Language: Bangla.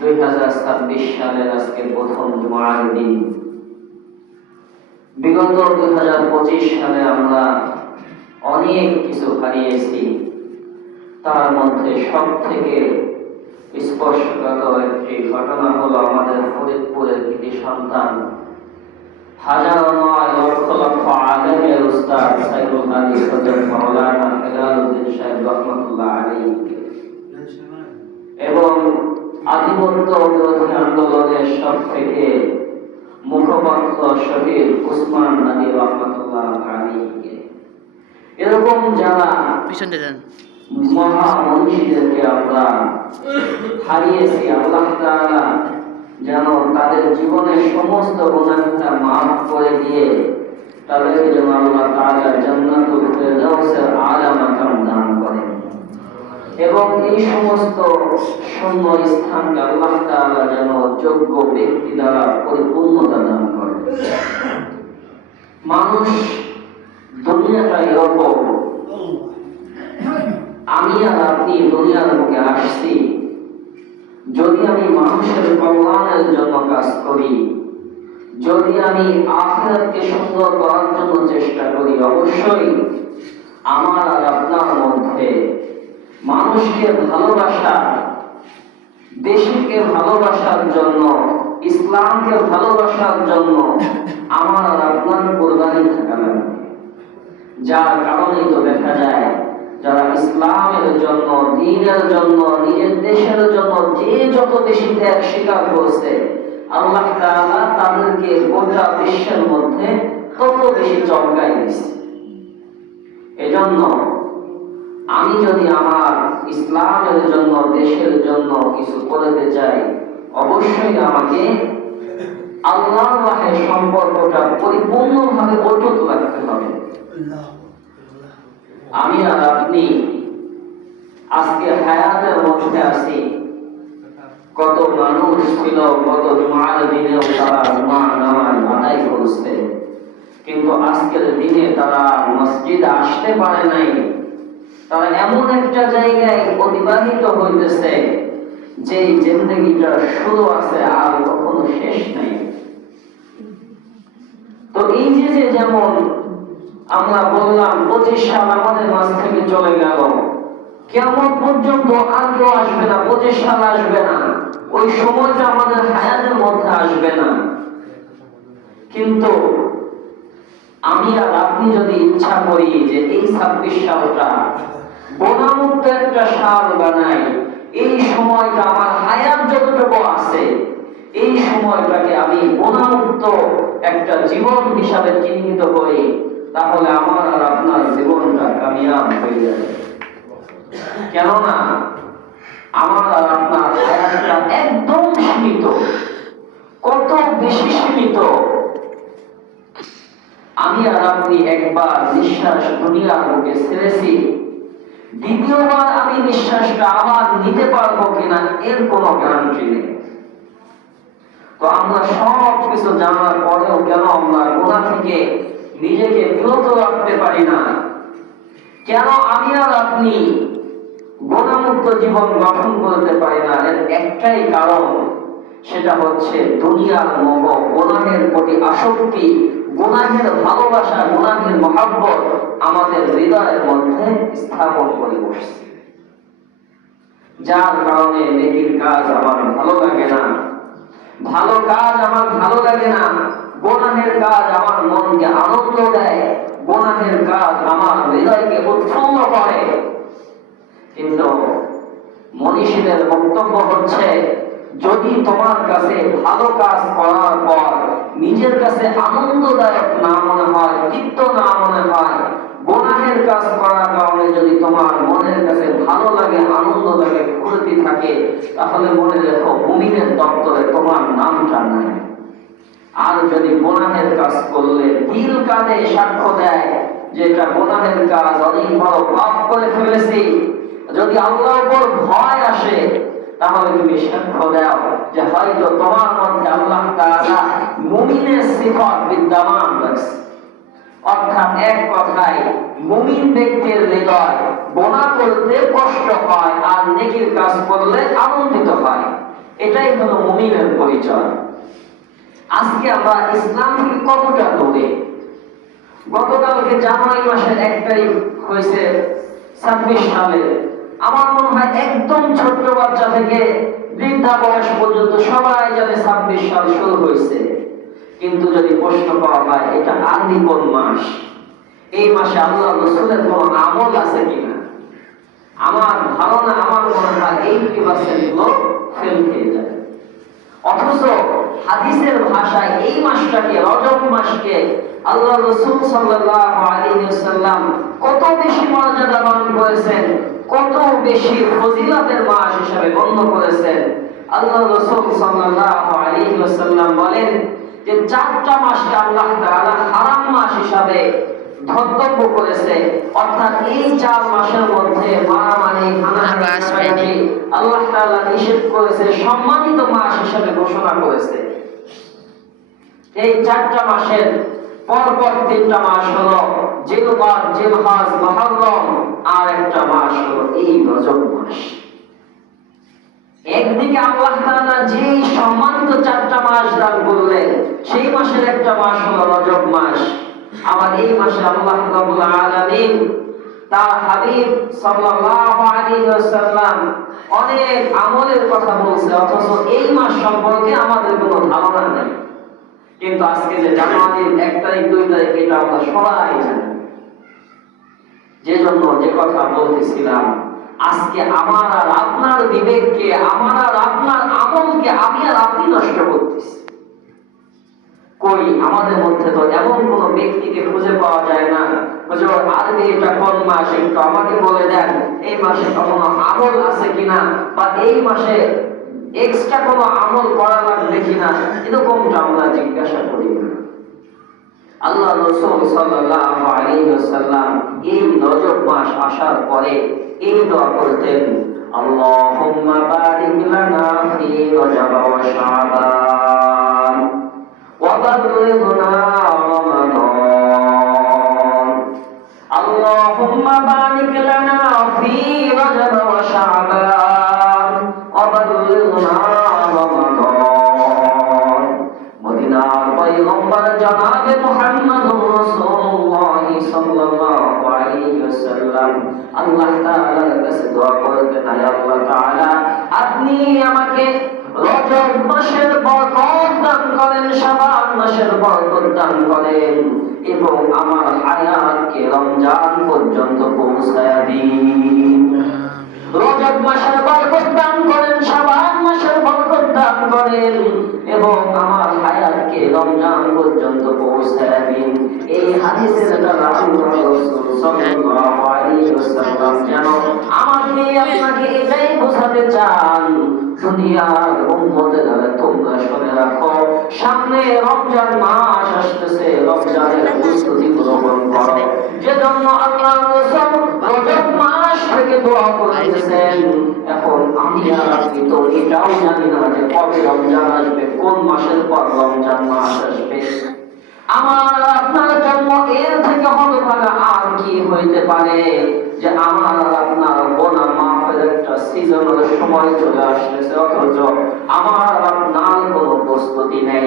2026 সালের আজকে প্রথম জুমার দিন। বিগত 2025 সালে আমরা অনেক কিছু হারিয়েছি। তার মধ্যে সব থেকে স্পর্শকাতর একটি ঘটনা হলো আমাদের ফরিদপুরের কৃতি সন্তান, হাজার নয় লক্ষ লক্ষ আলেমের উস্তাদ সাইদুল হাদিস হযরত মাওলানা হেলালুদ্দিন সাহেব রহমাতুল্লাহ আলাইহি এবং আধিপত্য বিরোধী আন্দোলনের সব থেকে মুখপাত্র শহীদ উসমান নদী রহমাতুল্লাহ আলাইহি, এরকম যারা মহামনীষীদেরকে আমরা হারিয়েছি, আল্লাহ তাআলা যেন তাদের জীবনের সমস্ত গুনাহটা মাফ করে দিয়ে তাদেরকে যেন আল্লাহ তাআলা জান্নাতুল ফেরদাউসের আলা মাকাম দান করেন এবং এই সমস্ত শূন্য স্থানকে আল্লাহ তাআলা যেন যোগ্য ব্যক্তি দ্বারা পরিপূর্ণতা দান করেন। মানুষ দুনিয়াটা এরকম, আমি আর আপনি দুনিয়ার বুকে আসছি যদি আমি মানুষের কল্যাণের জন্য কাজ করি, যদি আমি আখিরাতকে সুন্দর করার জন্য চেষ্টা করি, অবশ্যই আমার আর আপনার মধ্যে মানুষকে ভালোবাসা, দেশকে ভালোবাসার জন্য, ইসলামকে ভালোবাসার জন্য আমার আর আপনার কোরবানি থাকা লাগবে। যার কারণেই তো দেখা যায় যারা ইসলামের জন্য, দ্বীনের জন্য, নিজের দেশের জন্য যে যত বেশি ত্যাগ স্বীকার করছে, আল্লাহ তাআলা তাদেরকে গোটা বিশ্বের মধ্যে তত বেশি চমকাই দিচ্ছে। এজন্য আমি যদি আমার ইসলামের জন্য, দেশের জন্য কিছু করতে চাই, অবশ্যই আমাকে আল্লাহর সাথে সম্পর্কটা পরিপূর্ণভাবে অটুট রাখতে হবে। আমি আর আপনি আজকে হায়াতের মধ্যে আছি, কত মানুষ ছিল কত জুমার দিনেও তারা জুমার নামাজ আদায় করছে, কিন্তু আজকের দিনে তারা মসজিদে আসতে পারে নাই। তারা এমন একটা জায়গায় অতিবাহিত হইতেছে যে জিন্দেগিটা শুরু আছে আর কখনো শেষ নাই। তো এই যে যেমন আমরা বললাম 25 সাল আমাদের মাঝ থেকে চলে গেল, কেমন পর্যন্ত আর কেউ আসবে না, 25 সাল আসবে না, ওই সময়টা আমাদের হায়াতের মধ্যে আসবে না। কিন্তু আমি আর আপনি যদি ইচ্ছা করি যে এই 26 সালটা গুনাহমুক্ত একটা সাল বানাই, এই সময়টা আমার হায়াত যতটুকু আছে এই সময়টাকে আমি গুনাহমুক্ত একটা জীবন হিসাবে চিহ্নিত করি, তাহলে আমার আর আপনার জীবনটা কামিয়াব হয়ে যাবে। কেননা আমার আর আপনার হায়াতটা একদম সীমিত, কত বেশি সীমিত। আমি আর আপনি একবার নিঃশ্বাস দুনিয়ার বুকে ছেড়েছি, দ্বিতীয়বার আমি নিঃশ্বাসটা আবার নিতে পারবো কিনা এর কোনো গ্যারান্টি নেই। তো আমরা সব কিছু জানার পরেও কেন আমরা গুনাহ থেকে নিজেকে বিরত রাখতে পারি না? কেন আমি আর আপনি গুনাহমুক্ত জীবন গঠন করতে পারি না? এর একটাই কারণ, সেটা হচ্ছে দুনিয়ার মোহ, গুনাহের প্রতি আসক্তি, গুনাহের ভালোবাসা, গুনাহের মহব্বত আমাদের হৃদয়ের মধ্যে স্থাপন করে বসছে। যার কারণে নেকির কাজ আমার ভালো লাগে না, ভালো কাজ আমার ভালো লাগে না, গুনাহের কাজ আমার মনকে আনন্দ দেয়, গুনাহের কাজ আমার হৃদয়কে উৎফুল্ল করে। কিন্তু মনীষীদের বক্তব্য হচ্ছে, যদি তোমার কাছে ভালো কাজ করার পর নিজের কাছে আনন্দদায়ক না মনে হয়, তৃপ্ত না মনে হয়, গুনাহের কাজ করার কারণে যদি তোমার মনের কাছে ভালো লাগে, আনন্দ লাগে, ফুর্তি থাকে, তাহলে মনে রেখো মুমিনের দপ্তরে তোমার নামটা নাই। আর যদি গুনাহের কাজ করলে দিল কাঁদে, সাক্ষ্য দেয় যে এটা গুনাহের কাজ, অনেক বড় পাপ করে ফেলেছি, যদি আল্লাহর উপর ভয় আসে, তাহলে তুমি সাক্ষ্য দাও যে হয়তো তোমার মধ্যে আল্লাহ তাআলা মুমিনের সিফাত বিদ্যমান আছে। অর্থাৎ এক কথায় মুমিন ব্যক্তির হৃদয় গুনাহ করতে কষ্ট হয় আর নেকির কাজ করলে আনন্দিত হয়। এটাই হলো মুমিনের পরিচয়। আজকে আমরা ইসলাম থেকে কতটা দূরে। গতকালকে জানুয়ারি মাসের 1 তারিখ হয়েছে 26 সালে। আমার মনে হয় একদম ছোট্ট বাচ্চা থেকে বৃদ্ধা বয়স পর্যন্ত সবাই জানে 26 সাল শুরু হয়েছে। কিন্তু যদি প্রশ্ন পাওয়া হয় এটা আরবি কোন মাস, এই মাসে আল্লাহ রাসূলের কোন আমল আছে কিনা, আমার ধারণা, আমার মনে হয় 80% লোক ফেল খেয়ে যায়। অথচ হাদিসের ভাষায় এই মাসটাকে, রজব মাসকে আল্লাহ রাসূল সাল্লাল্লাহু আলাইহি ওয়াসাল্লাম কত বেশি মর্যাদাবান করেছেন, কত বেশি ফজিলতের মাস হিসেবে গণ্য করেছেন। আল্লাহ রাসূল সাল্লাল্লাহু আলাইহি ওয়াসাল্লাম বলেন যে 4টা মাসকে আল্লাহ তাআলা হারাম মাস হিসাবে ধর্তব্য করেছে, অর্থাৎ এই 4 মাসের মধ্যে মারামারি, হানাহানি আল্লাহ তাআলা নিষেধ করেছে, সম্মানিত মাস হিসেবে ঘোষণা করেছে। এই 4টা মাসের পরপর 3টা মাস হলো জিলকাদ, জিলহজ, মুহররম, আর একটা মাস হলো এই রজব মাস। একদিকে আল্লাহ তাআলা যে সম্মানিত 4টা মাস দান করলেন, সেই মাসের একটা মাস হলো রজব মাস। আবার এই মাসে আল্লাহ রাব্বুল আলামিন তার হাবিব সাল্লাল্লাহু আলাইহি ওয়াসাল্লাম অনেক আমলের কথা বলছে, অথচ এই মাস সম্পর্কে আমাদের কোনো ধারণা নেই। কিন্তু আজকে যে জানুয়ারির 1 তারিখ 2 তারিখ এটা আমরা সবাই জানি। যে জন্য যে কথা বলতেছিলাম, আজকে আমার আর আপনার বিবেককে, আমার আর আপনার আমলকে আমি আর আপনি নষ্ট করতেছি। কই আমাদের মধ্যে তো এমন কোন ব্যক্তিকে খুঁজে পাওয়া যায় না, হুজুর আরবি এটা কোন মাস একটু আমাকে বলে দেন, এই মাসে কোনো আমল আছে কিনা, বা এই মাসে এক্সট্রা কোনো আমল করা লাগবে কিনা, এরকমটা আমরা জিজ্ঞাসা করি না। আল্লাহ রাসূল সাল্লাল্লাহু আলাইহি ওয়াসাল্লাম এই রজব মাস আসার পরে এই দোয়া করতেন, আল্লাহুম্মা বারিক লানা ফি রজব ওয়া শাবান ওয়া বাল্লিগনা রমাদান। আল্লাহুম্মা বারিক লানা ফি রজব ওয়া শাবান ওয়া বাল্লিগনা রমাদান। মদিনার পয়গম্বর জনাবে মুহাম্মদুর রাসূলুল্লাহ সাল্লাল্লাহু আলাইহি ওয়াসাল্লাম আল্লাহ তাআলার কাছে দোয়া করতেন, হে আল্লাহ তাআলা, আপনি আমাকে রজব মাসের বরকত দান করেন, শাবান মাসের বরকত দান করেন, এবং আমার হায়াতকে রমজান পর্যন্ত পৌঁছায়া দিন। রজব মাসের বরকত দান করেন, শাবান মাসের বরকত দান করেন, এবং আমার হায়াতকে রমজান পর্যন্ত পৌঁছায়া দিন। এই হাদিসের দ্বারা আল্লাহ রাসূল সাল্লাল্লাহু আলাইহি ওয়াসাল্লাম যেন আমাকে আপনাকে এটাই বোঝাতে চান, দুনিয়ার উম্মতেরা তোমরা শুনে রাখো, সামনে রমজান মাস আসতেছে, রমজানের প্রস্তুতি গ্রহণ করো। যেজন্য আল্লাহ রাসূল রজব মাস থেকে দোয়া করতেছেন। এখন আমি আর আপনি তো এটাও জানি না যে কবে রমজান আসবে, কোন মাসের পর রমজান মাস আসবে। আমার আপনার জন্য এর থেকে হতভাগা আর কি হইতে পারে যে আমার আপনার গোনা মাফের একটা সিজনের সময় চলে আসতেছে, অথচ আমার আপনার কোনো প্রস্তুতি নেই।